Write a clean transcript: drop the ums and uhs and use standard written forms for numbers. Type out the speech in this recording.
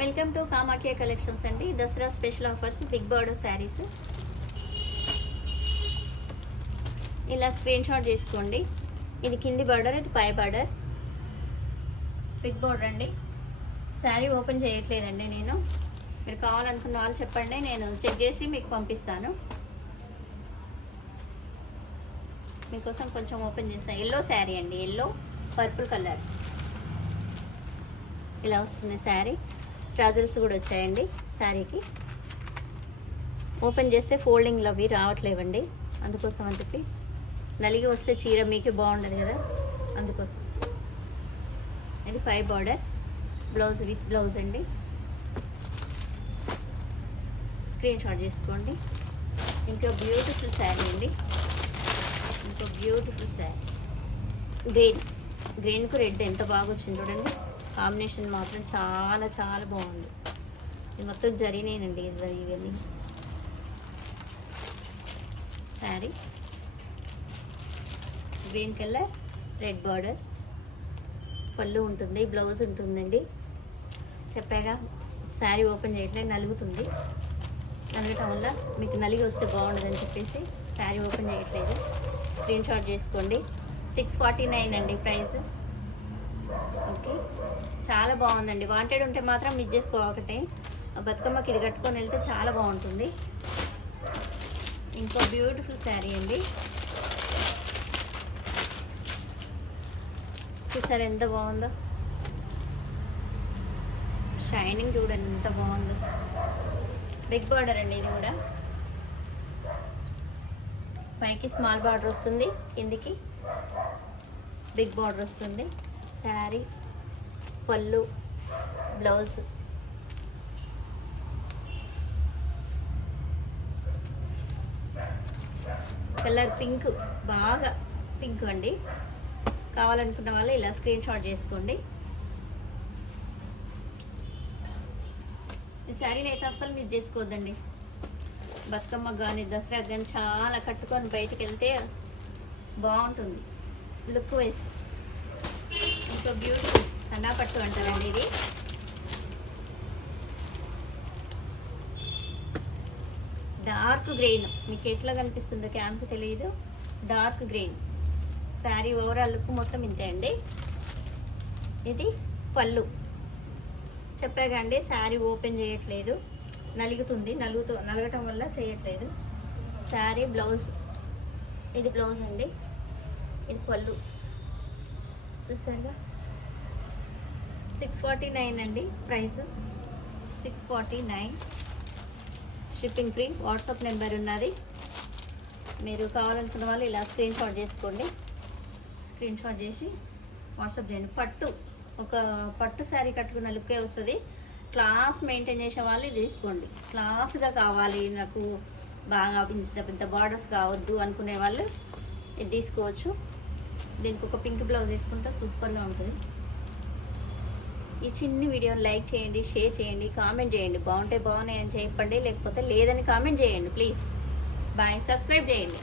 Welcome to Kamakhya collections అండి. Dasara special offers big border saris. ఇలా screen shot చేసుకోండి. ఇది కింది బార్డర్, ఇది పై బార్డర్. బిగ్ బార్డర్ అండి. శారీ ఓపెన్ చేయట్లేదండి నేను. మీరు కావాలనుకున్న వాళ్ళు చెప్పండి, నేను చెక్ చేసి మీకు పంపిస్తాను. మీకోసం కొంచెం ఓపెన్ చేస్తాను. ఎల్లో శారీ అండి, ఎల్లో పర్పుల్ కలర్. ఇలా వస్తుంది శారీ. ట్రజల్స్ కూడా వచ్చాయండి శారీకి. ఓపెన్ చేస్తే ఫోల్డింగ్లు అవి రావట్లేవండి, అందుకోసం అని చెప్పి. నలిగి వస్తే చీర మీకు బాగుండదు కదా, అందుకోసం. ఇది పై బార్డర్, బ్లౌజ్ విత్ బ్లౌజ్ అండి. స్క్రీన్ షాట్ చేసుకోండి. ఇంకో బ్యూటిఫుల్ శారీ అండి, ఇంకో బ్యూటిఫుల్ శారీ. గ్రీన్కు రెడ్ ఎంత బాగా వచ్చింది చూడండి. కాంబినేషన్ మాత్రం చాలా చాలా బాగుంది. ఇది మొత్తం జరిగినానండి, ఇవన్నీ. Sari green colour, red borders, పళ్ళు ఉంటుంది, బ్లౌజ్ ఉంటుందండి. చెప్పాగా శారీ ఓపెన్ చేయట్లేదు, నలుగుతుంది. నలగటం వల్ల మీకు నలిగి వస్తే బాగుండదని చెప్పేసి శారీ ఓపెన్ చేయట్లేదు. స్క్రీన్ షాట్ చేసుకోండి. 649 అండి ప్రైస్. ఓకే, చాలా బాగుందండి. వాంటెడ్ ఉంటే మాత్రం మిస్ చేసుకోవకటే. బతుకమ్మకి ఇది కట్టుకొని వెళ్తే చాలా బాగుంటుంది. ఇంకో బ్యూటిఫుల్ శారీ అండి. చూసారు ఎంత బాగుందో, షైనింగ్ చూడండి ఎంత బాగుందో. బిగ్ బార్డర్ అండి ఇది కూడా. పైకి స్మాల్ బార్డర్ వస్తుంది, కిందికి బిగ్ బార్డర్ వస్తుంది. శారీ, పళ్ళు, బ్లౌజ్. కలర్ పింక్, బాగా పింక్ అండి. కావాలనుకున్న వాళ్ళు ఇలా స్క్రీన్ షాట్ చేసుకోండి. ఈ శారీని అయితే అస్సలు మిస్ చేసుకోవద్దండి. బతుకమ్మకు కానీ దసరాకు కానీ చాలా కట్టుకొని బయటికి వెళ్తే బాగుంటుంది లుక్ వైజ్. ఇంకో బ్యూటిఫుల్ సన్నా పట్టు అంటారండి ఇది. డార్క్ గ్రీన్, మీకు ఎట్లా కనిపిస్తుందో క్యామ్కి తెలియదు. Dark green sari overall look మొత్తం ఇంతే అండి. ఇది పళ్ళు. చెప్పాగా అండి, శారీ ఓపెన్ చేయట్లేదు, నలుగుతుంది. నలగటం వల్ల చేయట్లేదు. శారీ బ్లౌజ్, ఇది బ్లౌజ్ అండి. ఇది పళ్ళు. చూసారుగా 649 అండి price. 649. Shipping free. WhatsApp number ఉన్నది. మీరు కావాలనుకున్న వాళ్ళు ఇలా స్క్రీన్ షాట్ చేసుకోండి. స్క్రీన్ షాట్ చేసి వాట్సాప్ చేయండి. ఒక పట్టు శారీ కట్టుకున్న లుక్కే వస్తుంది. క్లాస్ మెయింటైన్ చేసే వాళ్ళు ఇది తీసుకోండి. క్లాస్గా కావాలి నాకు, బాగా ఇంత పెద్ద బార్డర్స్ కావద్దు అనుకునే వాళ్ళు ఇది తీసుకోవచ్చు. దీనికి ఒక పింక్ బ్లౌజ్ తీసుకుంటే సూపర్గా ఉంటుంది. ఈ చిన్ని వీడియోని లైక్ చేయండి, షేర్ చేయండి, కామెంట్ చేయండి. బాగుంటే బాగున్నాయని చెప్పండి, లేకపోతే లేదని కామెంట్ చేయండి ప్లీజ్. బాయ్. సబ్స్క్రైబ్ చేయండి.